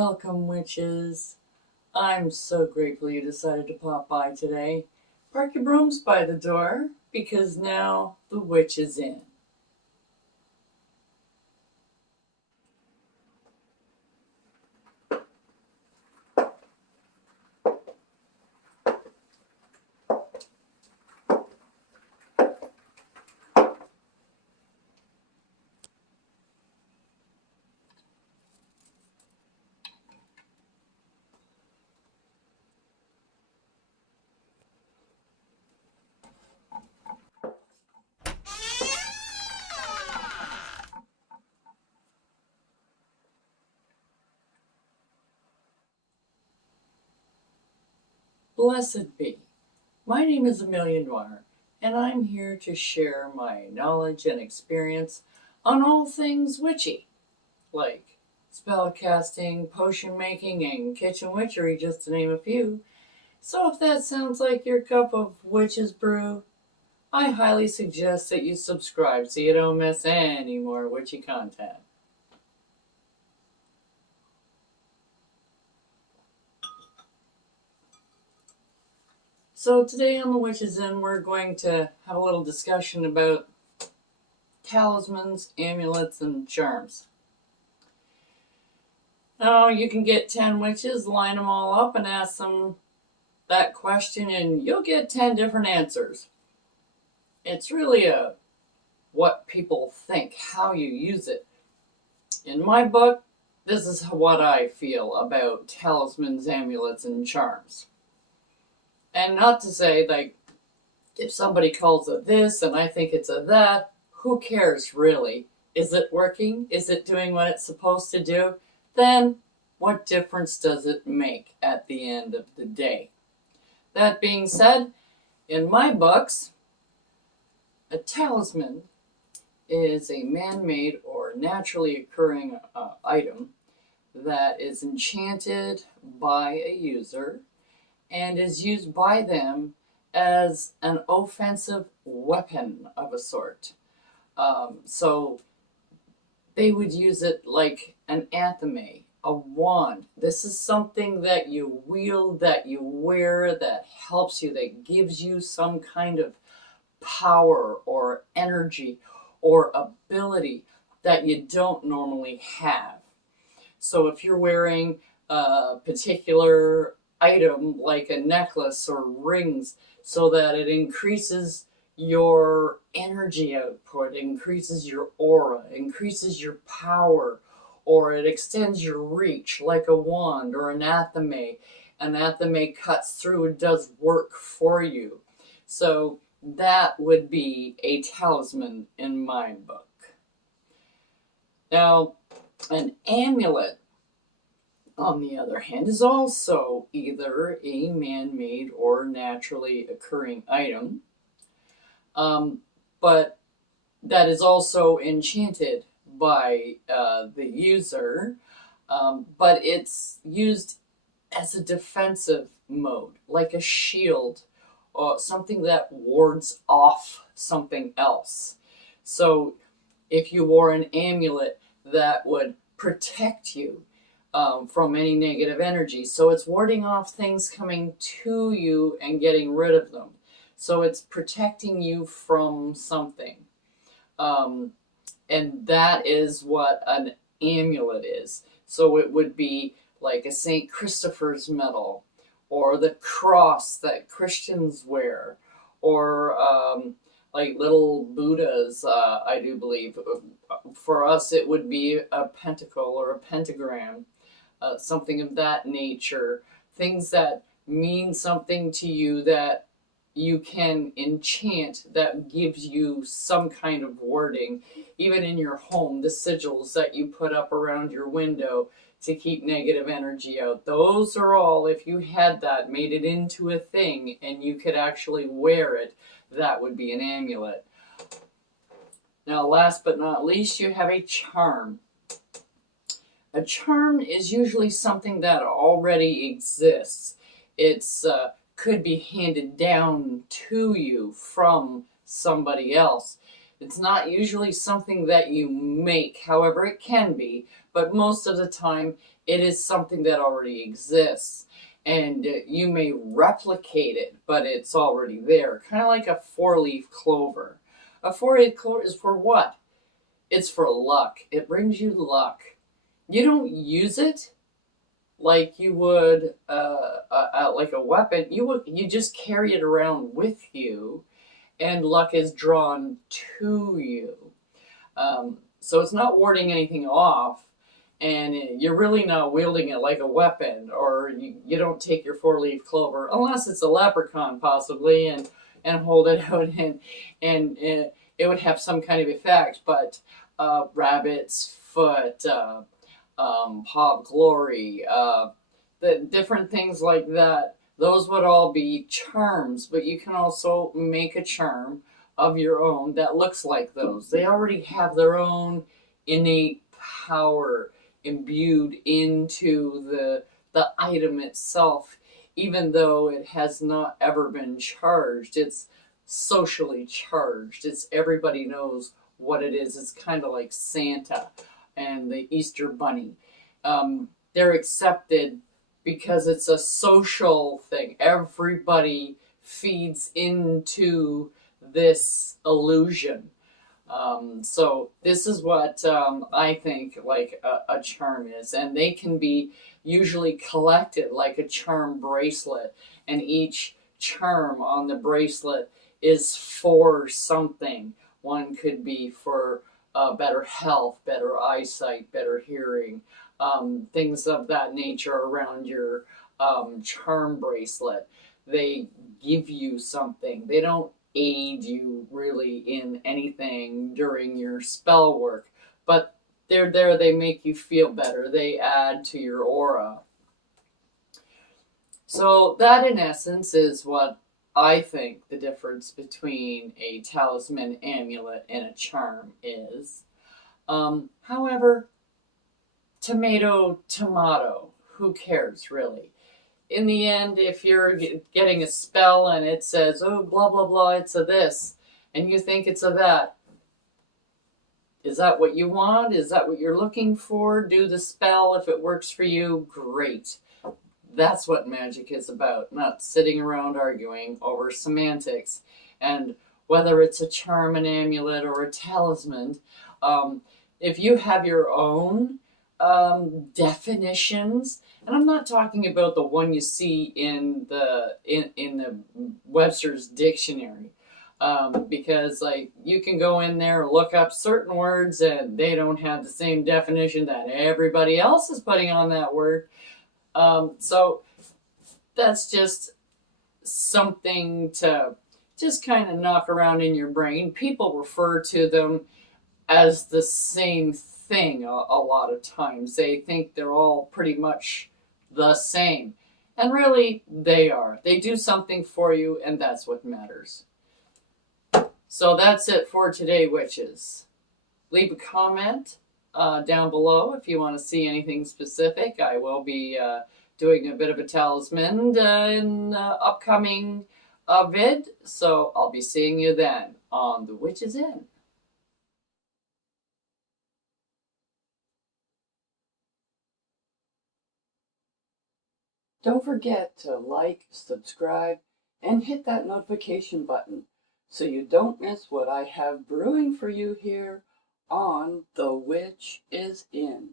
Welcome, witches. I'm so grateful you decided to pop by today. Park your brooms by the door because now the witch is in. Blessed be. My name is Amelia Noir, and I'm here to share my knowledge and experience on all things witchy, like spell casting, potion making, and kitchen witchery, just to name a few. So if that sounds like your cup of witch's brew, I highly suggest that you subscribe so you don't miss any more witchy content. So today on The Witch's Inn, we're going to have a little discussion about talismans, amulets, and charms. Now, you can get 10 witches, line them all up, and ask them that question, and you'll get 10 different answers. It's really what people think, how you use it. In my book, this is what I feel about talismans, amulets, and charms. And not to say, like, if somebody calls it this and I think it's a that, who cares really? Is it working? Is it doing what it's supposed to do? Then what difference does it make at the end of the day? That being said, in my books, a talisman is a man-made or naturally occurring item that is enchanted by a user and is used by them as an offensive weapon of a sort. So they would use it like an athame, a wand. This is something that you wield, that you wear, that helps you, that gives you some kind of power or energy or ability that you don't normally have. So if you're wearing a particular item like a necklace or rings so that it increases your energy output, increases your aura, increases your power, or it extends your reach like a wand or an athame. An athame cuts through and does work for you. So that would be a talisman in my book. Now, an amulet, on the other hand, is also either a man-made or naturally occurring item, but that is also enchanted by the user, but it's used as a defensive mode, like a shield, or something that wards off something else. So if you wore an amulet, that would protect you from any negative energy. So it's warding off things coming to you and getting rid of them. So it's protecting you from something. And that is what an amulet is. So it would be like a St. Christopher's medal, or the cross that Christians wear, or like little Buddhas, I do believe. For us, it would be a pentacle or a pentagram, something of that nature. Things that mean something to you that you can enchant, that gives you some kind of wording. Even in your home, the sigils that you put up around your window to keep negative energy out. Those are all, if you had that, made it into a thing and you could actually wear it, that would be an amulet. Now, last but not least, you have a charm. A charm is usually something that already exists. It's could be handed down to you from somebody else. It's not usually something that you make, however, it can be, but most of the time it is something that already exists. And you may replicate it, but it's already there. Kind of like a four-leaf clover. A four-leaf clover is for what? It's for luck. It brings you luck. You don't use it like you would like a weapon. You just carry it around with you, and luck is drawn to you. So it's not warding anything off, and you're really not wielding it like a weapon, or you don't take your four-leaf clover, unless it's a leprechaun possibly, and hold it out, and it would have some kind of effect, but rabbit's foot, pop glory, the different things like that, those would all be charms, but you can also make a charm of your own that looks like those. They already have their own innate power imbued into the item itself, even though it has not ever been charged. It's socially charged. It's everybody knows what it is. It's kind of like Santa and the Easter Bunny. They're accepted because it's a social thing. Everybody feeds into this illusion. So this is what I think like a charm is, and they can be usually collected like a charm bracelet, and each charm on the bracelet is for something. One could be for better health, better eyesight, better hearing, things of that nature around your charm bracelet. They give you something. They don't aid you really in anything during your spell work, but they're there. They make you feel better. They add to your aura. So that in essence is what I think the difference between a talisman, amulet, and a charm is. However, tomato, who cares really? In the end, if you're getting a spell and it says, oh, blah, blah, blah, it's a this, and you think it's a that, is that what you want? Is that what you're looking for? Do the spell. If it works for you, great. That's what magic is about, not sitting around arguing over semantics. And whether it's a charm, an amulet, or a talisman, if you have your own definitions, and I'm not talking about the one you see in the Webster's dictionary, because like you can go in there and look up certain words and they don't have the same definition that everybody else is putting on that word. So that's just something to just kind of knock around in your brain. People refer to them as the same thing a lot of times. They think they're all pretty much the same. And really, they are. They do something for you, and that's what matters. So that's it for today, witches. Leave a comment down below if you want to see anything specific. I will be doing a bit of a talisman in upcoming vid, so I'll be seeing you then on The Witch's Inn. Don't forget to like, subscribe, and hit that notification button so you don't miss what I have brewing for you here on The Witch is In.